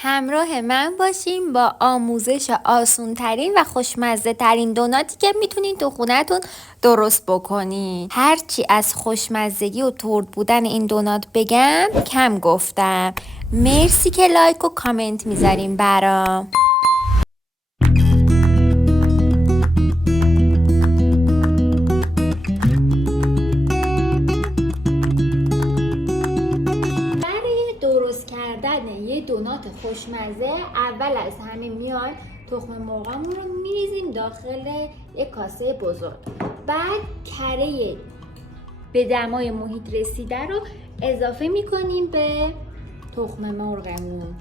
همراه من باشیم با آموزش آسونترین و خوشمزه ترین دوناتی که میتونین تو خونتون درست بکنین. هرچی از خوشمزگی و ترد بودن این دونات بگم کم گفتم. مرسی که لایک و کامنت میذارین برام. درست کردن یه دونات خوشمزه اول از همه میایم تخم مرغمون رو میریزیم داخل یک کاسه بزرگ. بعد کره به دمای محیط رسیده رو اضافه میکنیم به تخم مرغمون.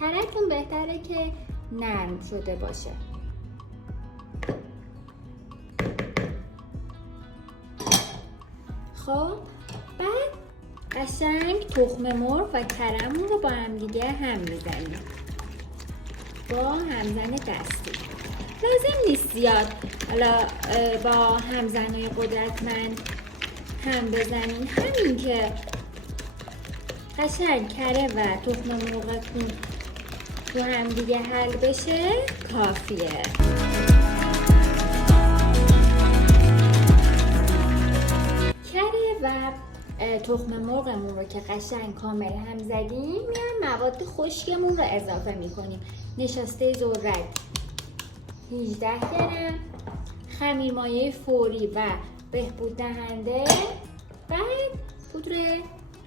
کره‌تون بهتره که نرم شده باشه. خب بعد قشنگ تخم مرغ و کرمون رو با هم دیگه هم میزنیم با همزن دستی. لازم نیست زیاد حالا با همزنای قدرتمند هم بزنین، همین که قشنگ کره و تخم مرغتون با هم دیگه حل بشه کافیه. کره و تخم مرغمون رو که قشنگ کامل هم زدیم، میایم مواد خشکمون رو اضافه میکنیم. نشاسته ذرت 18 گرم، خمیرمایه فوری و بهبود دهنده، بعد پودر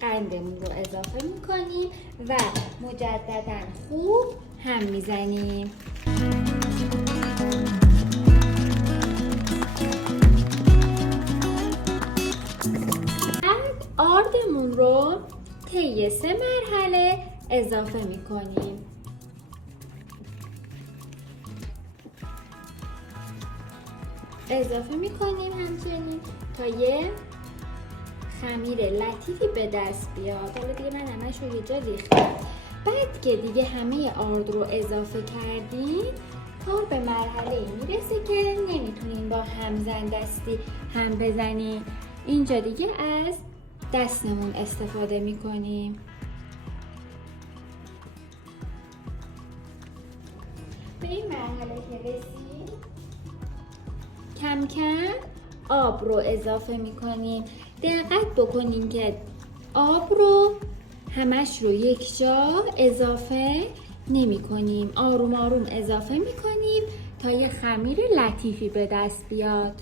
قندمون رو اضافه میکنیم و مجددا خوب هم میزنیم. آردمون رو طی 3 مرحله اضافه میکنیم. همچنین تا یه خمیر لطیفی به دست بیاد. حالا دیگه من همش رو یه جا ریختم. بعد که دیگه همه آرد رو اضافه کردیم، کار به مرحله ای میرسه که نمیتونین با همزن دستی هم بزنین. اینجا دیگه از دستمون استفاده میکنیم. به این مرحله که رسیم، کم کم آب رو اضافه میکنیم. دقت بکنین که آب رو همش رو یک جا اضافه نمی کنیم. آروم آروم اضافه میکنیم تا یه خمیر لطیفی به دست بیاد.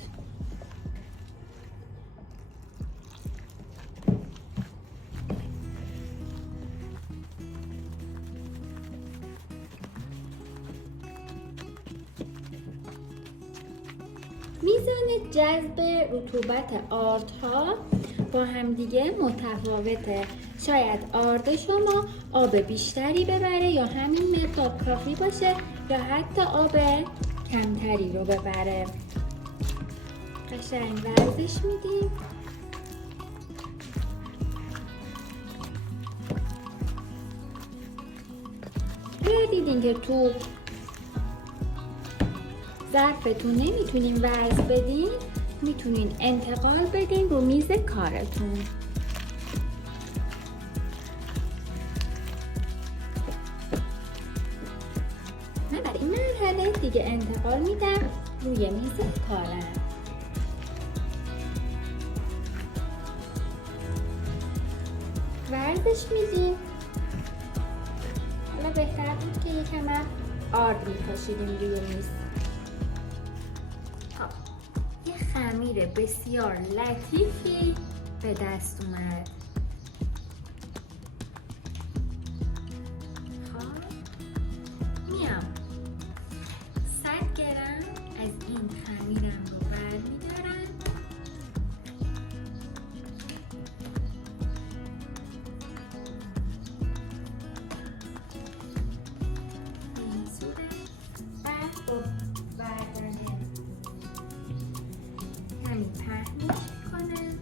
میزان جذب رطوبت آردها با همدیگه متفاوته. شاید آرد شما آب بیشتری ببره یا همین مقدار کافی باشه یا حتی آب کمتری رو ببره. قشنگ ورزش میدیم. دیدین که تو ظرفتون نمیتونین ورز بدین، میتونین انتقال بدین رو میز کارتون. من برای این مرحله دیگه انتقال میدم روی میز کارم. ورزش میدیم. حالا بهتر بود که یکم آرد میپاشیدیم روی میز. یه خمیر بسیار لطیفی به دست اومد. خب میام 100 گرم از این خمیرم رو برمیدارم. این صورت بعد با بردن همین پهنش کنم.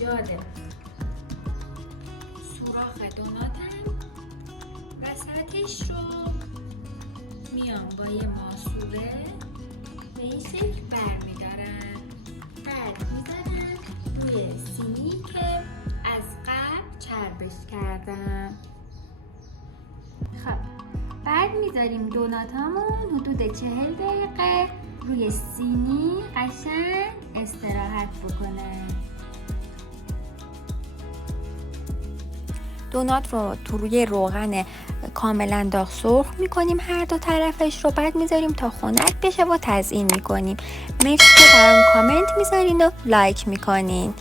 ایجاد سوراخ دوناتم وسطش رو میام با یه ماسوره به این شکل برمیدارم. بعد میذارم روی سینی که از قبل چربش کردم. خب بعد میذاریم دوناتامون حدود 40 دقیقه روی سینی قشنگ استراحت بکنه. دونات رو تو روی روغن کاملا داغ سرخ میکنیم هر دو طرفش رو. بعد میذاریم تا خنک بشه و تزیین میکنیم. مرسی که برام کامنت میذارین و لایک میکنین.